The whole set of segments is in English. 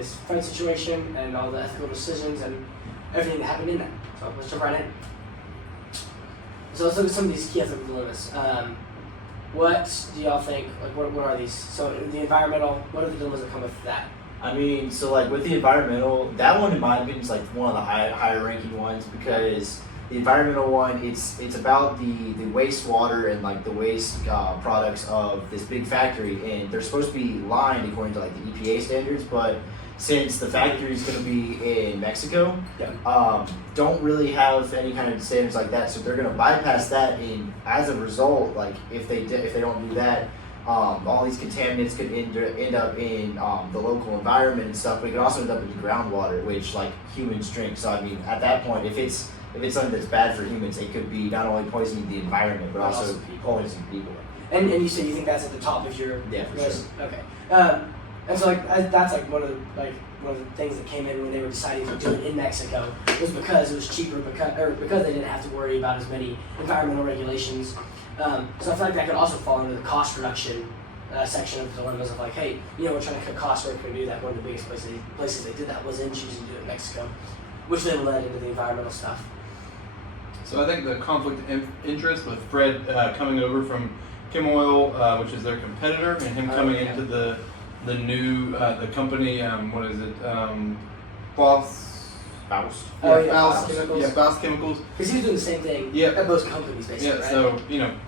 this fight situation and all the ethical decisions and everything that happened in that. So let's jump right in. So let's look at some of these key ethical dilemmas. What do y'all think, like what are these? So the environmental, what are the dilemmas that come with that? I mean, so like with the environmental, that one in my opinion is like one of the higher ranking ones, because the environmental one, it's about the wastewater and like the waste products of this big factory, and they're supposed to be lined according to like the EPA standards, but since the factory is going to be in Mexico, don't really have any kind of standards like that, so they're going to bypass that. And as a result, like if they don't do that, all these contaminants could end up in the local environment and stuff, but it could also end up in the groundwater, which like humans drink. So I mean, at that point, if it's something that's bad for humans, it could be not only poisoning the environment, but also poisoning people. And you say you think that's at the top of your list? Sure. Okay. And so like that's like one of the things that came in when they were deciding to do it in Mexico was because it was cheaper, because they didn't have to worry about as many environmental regulations. So I feel like that could also fall into the cost reduction section of the dilemmas of like, hey, we're trying to cut costs, where can we do that? One of the biggest places they did that was in choosing to do it in Mexico, which then led into the environmental stuff. So I think the conflict of interest with Fred coming over from Kim Oil, which is their competitor, and him coming into the new the company, what is it? Faust Chemicals. Yeah, Faust Chemicals. Because he was doing the same thing at both companies, basically. Yeah, right? So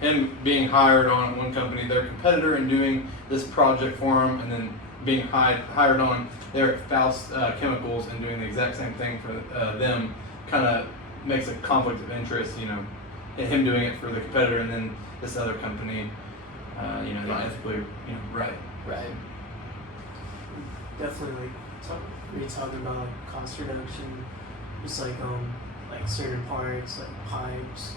him being hired on one company, their competitor, and doing this project for him, and then being hired on there at Faust Chemicals and doing the exact same thing for them, kind of makes a conflict of interest. In him doing it for the competitor, and then this other company, not ethically, right. Right. Definitely, we talking about like cost reduction, just like certain parts like pipes,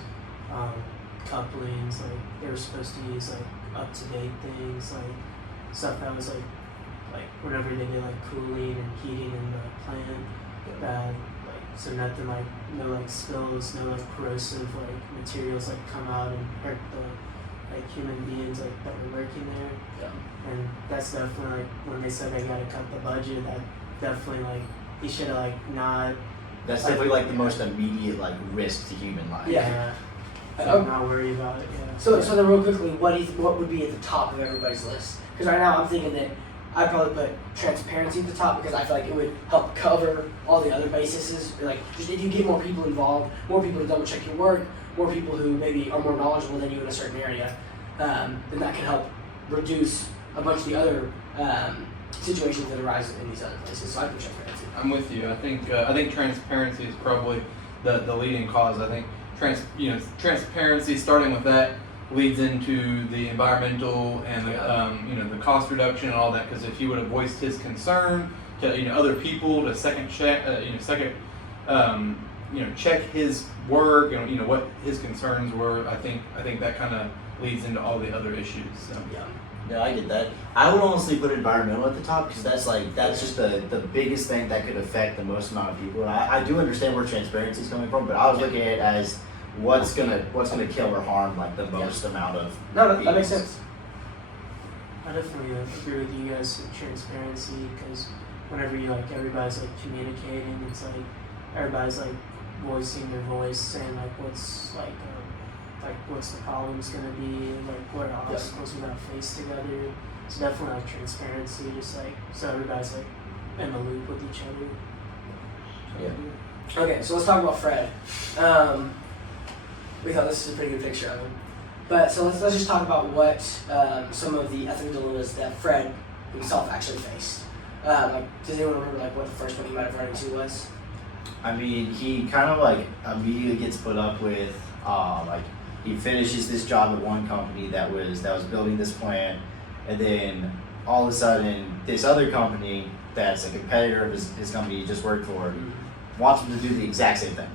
couplings, like they were supposed to use like up to date things, like stuff that was like whenever they did like cooling and heating in the plant, that like so nothing like no like spills, no like corrosive like materials like come out and hurt the like human beings like that were working there. And that's definitely like when they said they gotta cut the budget, that definitely like he should have like not. That's definitely like the most immediate like risk to human life. Yeah. So not worry about it. Yeah. So then real quickly, what would be at the top of everybody's list? Because right now I'm thinking that I'd probably put transparency at the top, because I feel like it would help cover all the other bases. Like just if you get more people involved, more people to double check your work, more people who maybe are more knowledgeable than you in a certain area, then that can help reduce a bunch of the other situations that arise in these other places. So I put transparency. I'm with you. I think transparency is probably the leading cause. I think transparency, starting with that, leads into the environmental and the cost reduction and all that. Because if he would have voiced his concern to other people to check his work and what his concerns were, I think that kind of leads into all the other issues. So. Yeah, I get that. I would honestly put environmental at the top, because that's just the biggest thing that could affect the most amount of people. And I do understand where transparency is coming from, but I was looking at it as what's gonna kill or harm like the most amount of. No, that makes sense. I definitely agree with you guys with transparency, because whenever everybody's like communicating, it's like everybody's like voicing their voice, saying like what's what's the problem's gonna be, like what obstacles we're gonna face together. So definitely like transparency, just like so everybody's like in the loop with each other. Yeah. Okay, so let's talk about Fred. We thought this is a pretty good picture of him. But so let's just talk about what some of the ethical dilemmas that Fred himself actually faced. Does anyone remember what the first one he might have run into was? I mean, he kind of immediately gets put up with he finishes this job at one company that was building this plant, and then all of a sudden this other company that's a competitor of his company he just worked for wants him to do the exact same thing.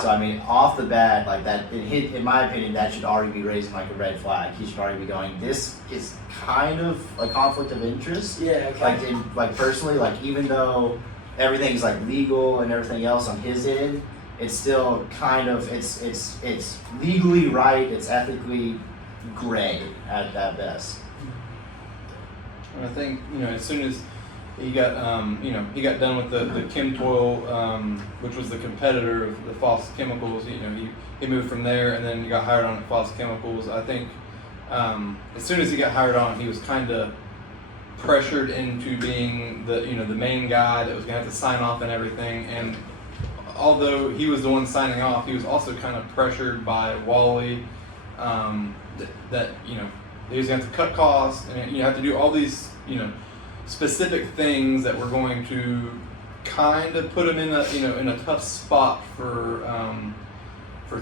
So I mean, off the bat, that in my opinion, that should already be raising a red flag. He should already be going, this is kind of a conflict of interest. Yeah. Okay. Personally, even though everything's legal and everything else on his end, it's still kind of it's legally right. It's ethically gray at best. And I think as soon as he got he got done with the Chemtoil, which was the competitor of the Foss Chemicals. He moved from there, and then he got hired on at Foss Chemicals. I think as soon as he got hired on, he was kind of pressured into being the main guy that was gonna have to sign off and everything. And although he was the one signing off, he was also kind of pressured by Wally that he was gonna have to cut costs and you have to do all these specific things that were going to kind of put him in a tough spot for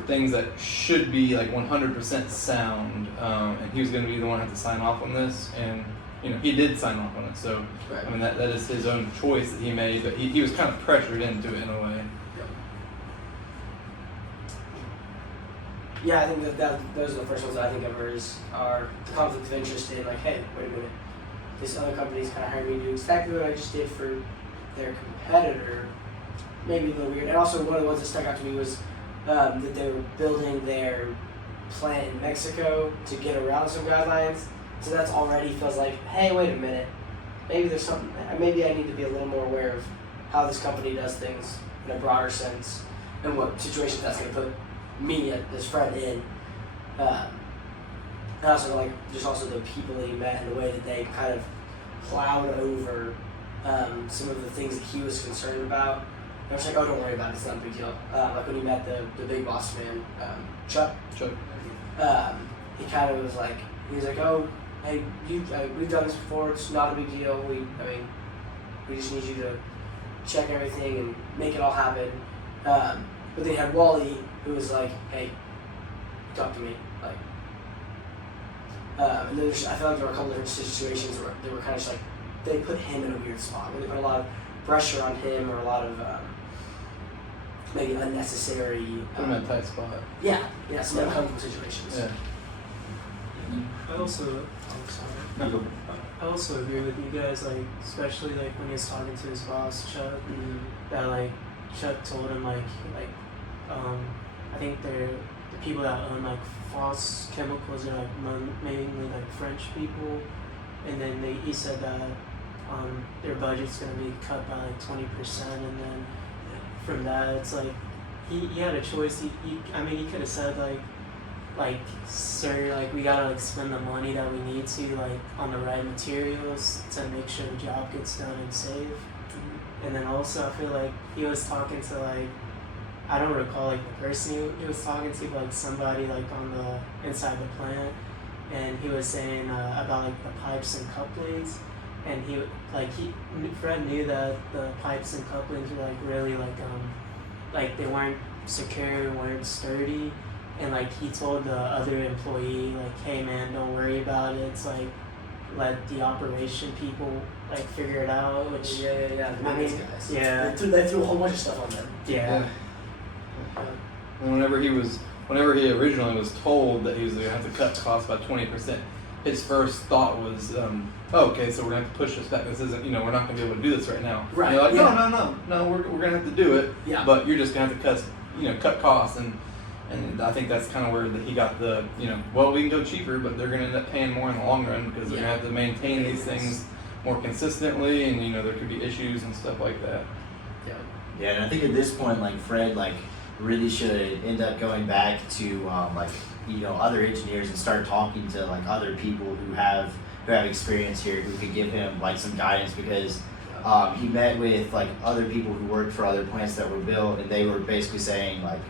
things that should be like 100% sound, and he was going to be the one to have to sign off on this, and he did sign off on it. So Right. I mean that is his own choice that he made, but he was kind of pressured into it in a way. Yeah, I think that those are the first ones that I think of are the conflict of interest in like, hey, wait a minute, this other company's kind of hired me to do exactly what I just did for their competitor. Maybe a little weird. And also one of the ones that stuck out to me was that they were building their plant in Mexico to get around some guidelines. So that's already feels like, hey, wait a minute, maybe there's something. Maybe I need to be a little more aware of how this company does things in a broader sense and what situations that's going to put me as friend in. And also like just also the people that he met and the way that they kind of plowed over some of the things that he was concerned about. And I was like, oh, don't worry about it, it's not a big deal. Like when he met the big boss man, Chuck. He kind of was like, oh, hey, we've done this before, it's not a big deal. We just need you to check everything and make it all happen. But then you had Wally, who was like, hey, talk to me. Like, and then I feel like there were a couple different situations where they were kind of just like, they put him in a weird spot, where they put a lot of pressure on him or a lot of maybe unnecessary. Put him in a tight spot. Yeah, some uncomfortable situations. Yeah. I also agree with you guys, like especially like when he was talking to his boss Chuck, that like Chuck told him like I think the people that own like Foss Chemicals are like mainly like French people, and then he said that their budget's gonna be cut by like 20%, and then from that it's like he had a choice. He could have said like sir, like we gotta like spend the money that we need to like on the right materials to make sure the job gets done and safe. And then also I feel like he was talking to like, I don't recall like the person he was talking to, but like somebody like on the inside the plant, and he was saying about like the pipes and couplings, and Fred knew that the pipes and couplings were like really like they weren't secure, weren't sturdy, and like he told the other employee like, hey man, don't worry about it, it's like let the operation people like figure it out, which The maintenance guys. Yeah. They threw a whole bunch of stuff on them. Yeah. And whenever he originally was told that he was going to have to cut costs by 20%, his first thought was, okay, so we're going to have to push this back. This isn't, we're not going to be able to do this right now. Right. And you're like, Yeah. no, we're going to have to do it. Yeah. But you're just going to have to cut costs, and I think that's kind of where he got the, well, we can go cheaper, but they're going to end up paying more in the long run because they're going to have to maintain these things more consistently, and there could be issues and stuff like that. Yeah, and I think at this point, like Fred, really should end up going back to other engineers and start talking to like other people who have experience here who could give him like some guidance, because he met with like other people who worked for other plants that were built, and they were basically saying like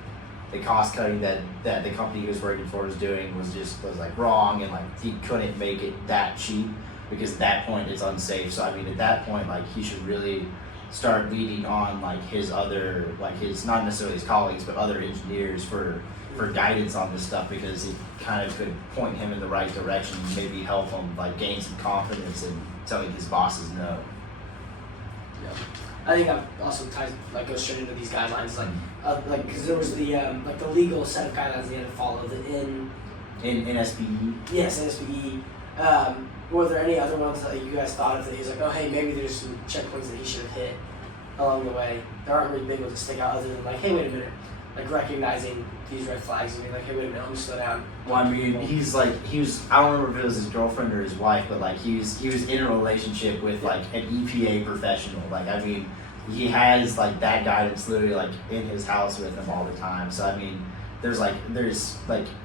the cost cutting that the company he was working for was doing was like wrong, and like he couldn't make it that cheap because at that point it's unsafe. So I mean at that point like he should really start leading on like his other, like his, not necessarily his colleagues, but other engineers for guidance on this stuff, because it kind of could point him in the right direction and maybe help him like gain some confidence and telling his bosses no. Yeah. I think that also ties, like goes straight into these guidelines, because there was the like the legal set of guidelines they had to follow, in NSPE. Yes, NSPE. Were there any other ones that you guys thought of that he's like, oh hey, maybe there's some checkpoints that he should have hit along the way? There aren't really big ones to stick out other than like, hey, wait a minute, like recognizing these red flags and being like, hey, wait a minute, let me slow down. Well, I mean, he was, I don't remember if it was his girlfriend or his wife, but like he was in a relationship with like an EPA professional. Like, I mean, he has like that guy that's literally like in his house with him all the time. So I mean, there's like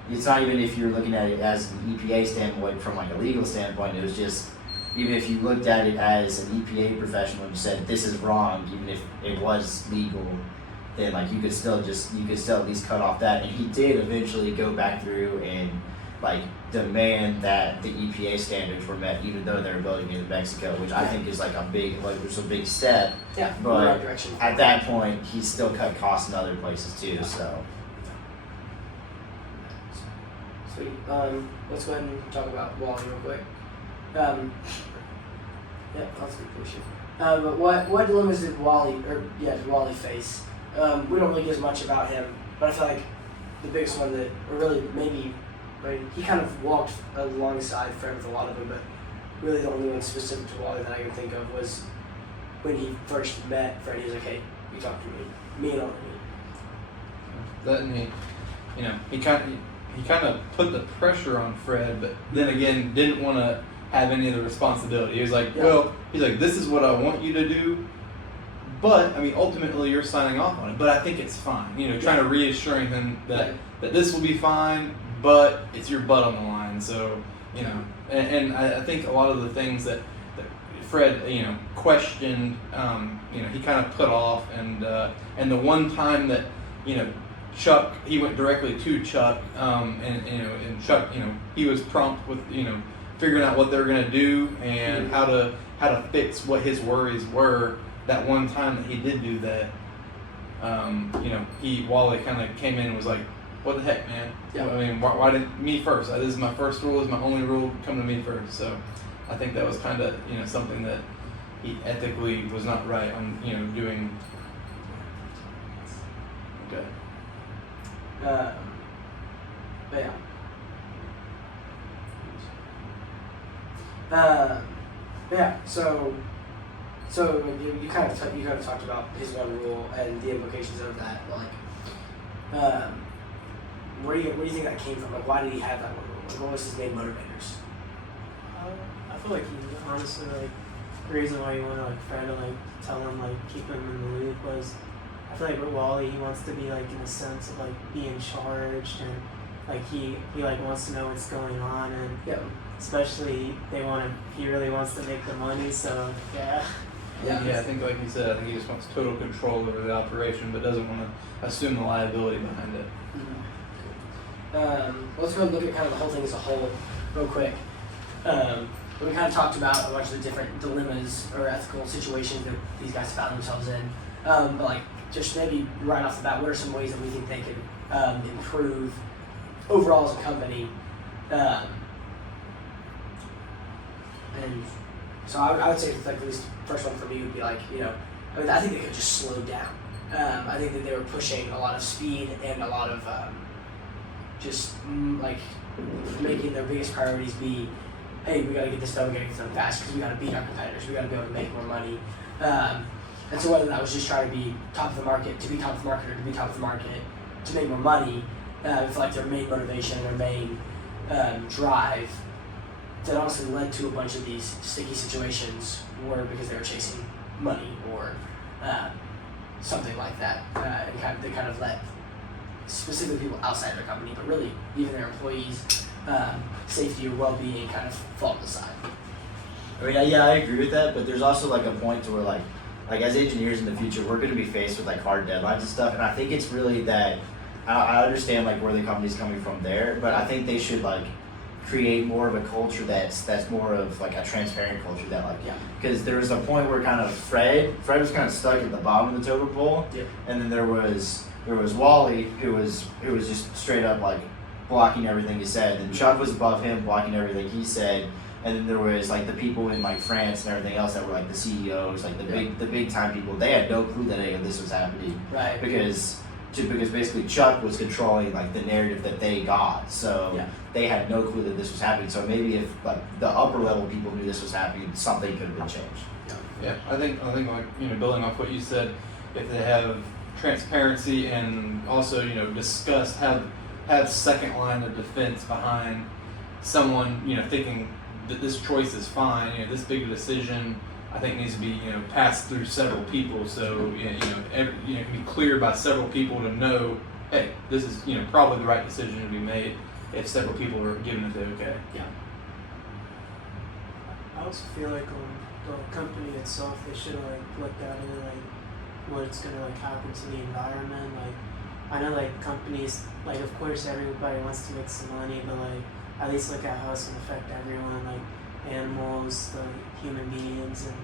it's not even if you're looking at it as an EPA standpoint from like a legal standpoint. It was just even if you looked at it as an EPA professional and you said this is wrong, even if it was legal, then like you could still at least cut off that. And he did eventually go back through and like demand that the EPA standards were met, even though they were building it in Mexico, which I think is like a big step. Yeah, but in the right direction. At that point, he still cut costs in other places too. So. Sweet. Let's go ahead and talk about Wally real quick. Yeah, that's a good question. But what dilemmas did Wally face? We don't really get as much about him, but I feel like the biggest one that, or really maybe, he kind of walked alongside Fred with a lot of them, but really the only one specific to Wally that I can think of was when he first met Fred. He was like, hey, you talk to me and only me. That and he kind of put the pressure on Fred, but then again didn't want to have any of the responsibility. He was like, this is what I want you to do, but I mean ultimately you're signing off on it. But I think it's fine. Trying to reassuring him that this will be fine, but it's your butt on the line. So and I think a lot of the things that Fred questioned, he kind of put off, and the one time that Chuck, he went directly to Chuck, and Chuck, he was prompt with, figuring out what they were gonna do and how to fix what his worries were. That one time that he did do that, Wally kind of came in and was like, "What the heck, man? Yeah. I mean, why didn't me first? This is my first rule. This is my only rule. Come to me first." So, I think that was kind of something that he ethically was not right on doing. Okay. But yeah. So you kind of talked about his one rule and the implications of that. Where do you think that came from? Like, why did he have that one rule? Like, what was his main motivators? I feel like he honestly the reason why he wanted Fred to tell him keep him in the loop was, I feel like with Wally, he wants to be in a sense of being charged, and he wants to know what's going on, and especially he really wants to make the money, so yeah. Yeah, I think like you said, I think he just wants total control over the operation, but doesn't want to assume the liability behind it. Let's go and look at kind of the whole thing as a whole real quick. We kind of talked about a bunch of the different dilemmas or ethical situations that these guys found themselves in. But just maybe right off the bat, what are some ways that we think they could improve overall as a company? And so I would say at least the first one for me would be I think they could just slow down. I think that they were pushing a lot of speed and a lot of making their biggest priorities be, hey, we got to get this done, we got to get this done fast because we got to beat our competitors, we got to be able to make more money. And so whether that was just trying to be top of the market, to be top of the market, or to be top of the market, to make more money, I feel like their main motivation, their main drive that honestly led to a bunch of these sticky situations were because they were chasing money or something like that. And they kind of let specific people outside their company, but really even their employees' safety or well-being kind of fall to the side. I mean, yeah, I agree with that, but there's also a point to where as engineers in the future, we're going to be faced with hard deadlines and stuff, and I think it's really that I understand where the company's coming from there, but I think they should create more of a culture that's more of a transparent culture because there was a point where kind of Fred was kind of stuck at the bottom of the totem pole, and then there was Wally who was just straight up blocking everything he said, and Chuck was above him blocking everything he said. And then there was the people in France and everything else that were the CEOs, the big time people. They had no clue that any of this was happening, right? Because basically Chuck was controlling the narrative that they got, so they had no clue that this was happening. So maybe if the upper level people knew this was happening, something could have been changed. Yeah, I think building off what you said, if they have transparency and also, you know, discuss, have second line of defense behind someone, you know, thinking that this choice is fine. You know, this big a decision, I think, needs to be, you know, passed through several people. So you know, it can be cleared by several people to know, hey, this is, you know, probably the right decision to be made if several people are giving it the okay. Yeah. I also feel like the company itself, they should like look at it like what's gonna like happen to the environment. Like I know like companies, like of course everybody wants to make some money, but like at least look at how it's gonna affect everyone, like animals, like human beings, and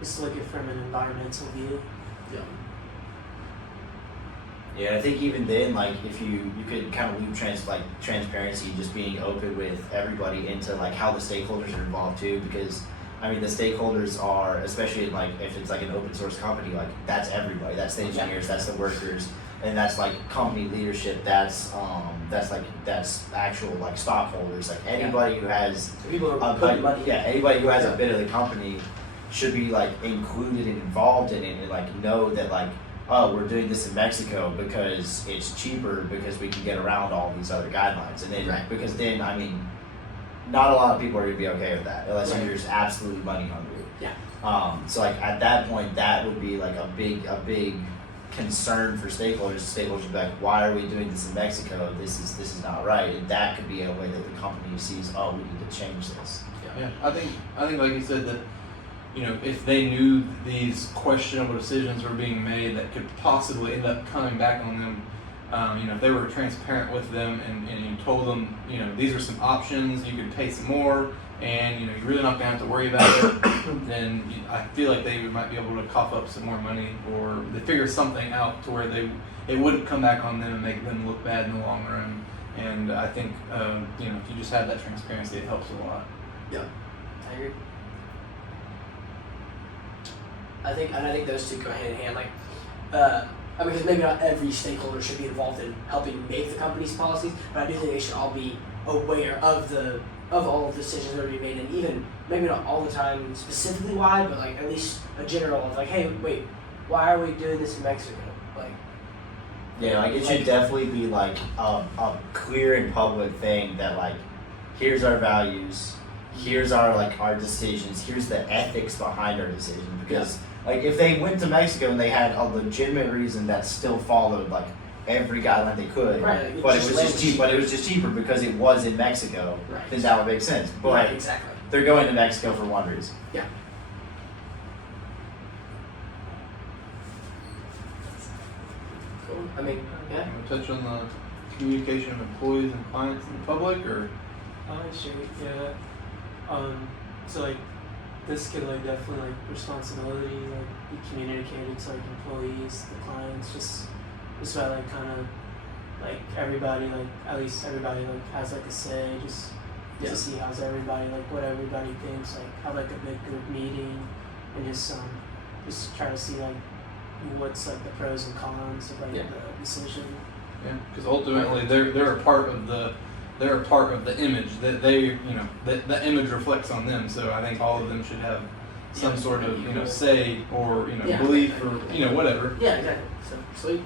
just look at it from an environmental view. Yeah. Yeah, I think even then, like if you could kind of loop transparency, just being open with everybody into like how the stakeholders are involved too, because I mean the stakeholders are, especially in like if it's like an open source company, like that's everybody, that's the engineers, that's the workers, and that's like company leadership, that's actual like stockholders, like anybody who has People are putting money. Yeah, anybody who has a bit of the company should be like included and involved in it, and like know that like, oh, we're doing this in Mexico because it's cheaper, because we can get around all these other guidelines. And then, because then, I mean, not a lot of people are going to be okay with that unless you're just absolutely money hungry. Yeah. So like at that point, that would be like a big concern for stakeholders. Stakeholders would be like, why are we doing this in Mexico? This is not right. And that could be a way that the company sees, oh, we need to change this. Yeah, I think like you said that, you know, if they knew these questionable decisions were being made that could possibly end up coming back on them, you know, if they were transparent with them and you told them, you know, these are some options, you could pay some more, and, you know, you're really not gonna have to worry about it, then I feel like they might be able to cough up some more money, or they figure something out to where it wouldn't come back on them and make them look bad in the long run. And I think, you know, if you just have that transparency, it helps a lot. Yeah, I agree. I think those two go hand in hand. Like, I mean, because maybe not every stakeholder should be involved in helping make the company's policies, but I do think they should all be aware of all of the decisions that are being made, and even maybe not all the time specifically why, but like at least a general of like, hey, wait, why are we doing this in Mexico? Like, yeah, like it should definitely be like a clear and public thing that like, here's our values, here's our decisions, here's the ethics behind our decisions, because like if they went to Mexico and they had a legitimate reason that still followed like every guideline they could, right, but it was just cheap, but it was just cheaper because it was in Mexico, then that would make sense. But right, exactly. They're going to Mexico for one reason. Yeah. Cool. I mean, yeah. Touch on the communication of employees and clients and the public, or? Sure, yeah. So like this could like definitely like responsibility like be communicated to like employees, the clients, just about like kind of like everybody, like at least everybody like has like a say, just to see how's everybody, like what everybody thinks, like have like a big group meeting and just try to see like what's like the pros and cons of like the decision. Yeah, because ultimately they're a part of the image that they, you know, the image reflects on them. So I think all of them should have some sort of, you know, say or, you know, belief or, you know, whatever. Yeah, exactly. So sweet.